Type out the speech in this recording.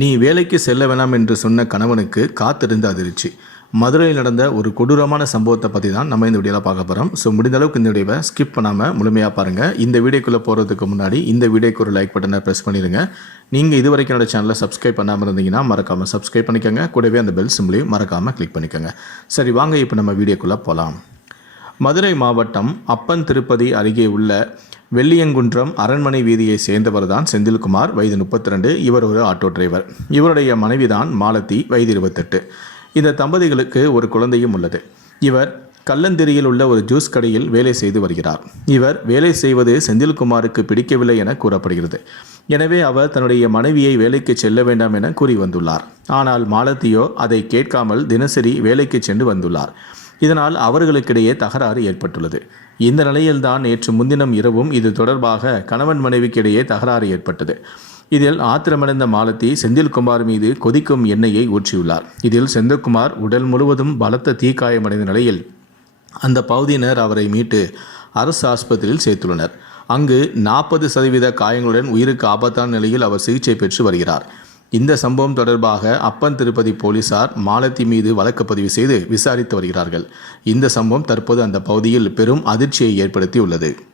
நீ வேலைக்கு செல்ல வேணாம் என்று சொன்ன கணவனுக்கு காத்திருந்து அதிர்ச்சி. மதுரையில் நடந்த ஒரு கொடூரமான சம்பவத்தை பற்றி தான் நம்ம இந்த வீடியோவில் பார்க்க போகிறோம் ஸோ முடிந்த அளவுக்கு இந்த வீடியோவை ஸ்கிப் பண்ணாமல் முழுமையாக பாருங்கள் இந்த வீடியோக்குள்ளே போகிறதுக்கு முன்னாடி இந்த வீடியோக்கு ஒரு லைக் பட்டனை ப்ரெஸ் பண்ணிடுங்க. நீங்கள் இது வரைக்கும் என்னோட சேனலை சப்ஸ்கிரைப் பண்ணாமல் இருந்தீங்கன்னா மறக்காமல் சப்ஸ்கிரைப் பண்ணிக்கோங்க. கூடவே அந்த பெல் சிம்லையும் மறக்காமல் கிளிக் பண்ணிக்கோங்க. சரி வாங்க இப்போ நம்ம வீடியோக்குள்ளே போகலாம் மதுரை மாவட்டம் அப்பன் திருப்பதி அருகே உள்ள வெள்ளியங்குன்றம் அரண்மனை வீதியை சேர்ந்தவர் தான் செந்தில்குமார் வயது முப்பத்தி ரெண்டு இவர் ஒரு ஆட்டோ டிரைவர். இவருடைய மனைவிதான் மாலத்தி வயது இருபத்தெட்டு. இந்த தம்பதிகளுக்கு ஒரு குழந்தையும் உள்ளது. இவர் கல்லந்திரியில் உள்ள ஒரு ஜூஸ் கடையில் வேலை செய்து வருகிறார். இவர் வேலை செய்வது செந்தில்குமாருக்கு பிடிக்கவில்லை என கூறப்படுகிறது. எனவே அவர் தன்னுடைய மனைவியை வேலைக்கு செல்ல வேண்டாம் என கூறி வந்துள்ளார். ஆனால் மாலத்தியோ அதை கேட்காமல் தினசரி வேலைக்கு சென்று வந்துள்ளார். இதனால் அவர்களுக்கிடையே தகராறு ஏற்பட்டுள்ளது. இந்த நிலையில்தான் நேற்று முன்தினம் இரவும் இது தொடர்பாக கணவன் மனைவிக்கிடையே தகராறு ஏற்பட்டது. இதில் ஆத்திரமடைந்த மாலத்தி செந்தில்குமார் மீது கொதிக்கும் எண்ணெயை ஊற்றியுள்ளார். இதில் செந்தில்குமார் உடல் முழுவதும் பலத்த தீக்காயமடைந்த நிலையில் அந்த பகுதியினர் அவரை மீட்டு அரசு ஆஸ்பத்திரியில் சேர்த்துள்ளனர். அங்கு நாற்பது சதவீத காயங்களுடன் உயிருக்கு ஆபத்தான நிலையில் அவர் சிகிச்சை பெற்று வருகிறார். இந்த சம்பவம் தொடர்பாக அப்பன் திருப்பதி போலீசார் மாலத்தி மீது வழக்கு பதிவு செய்து விசாரித்து வருகிறார்கள். இந்த சம்பவம் தற்போது அந்த பகுதியில் பெரும் அதிர்ச்சியை ஏற்படுத்தி உள்ளது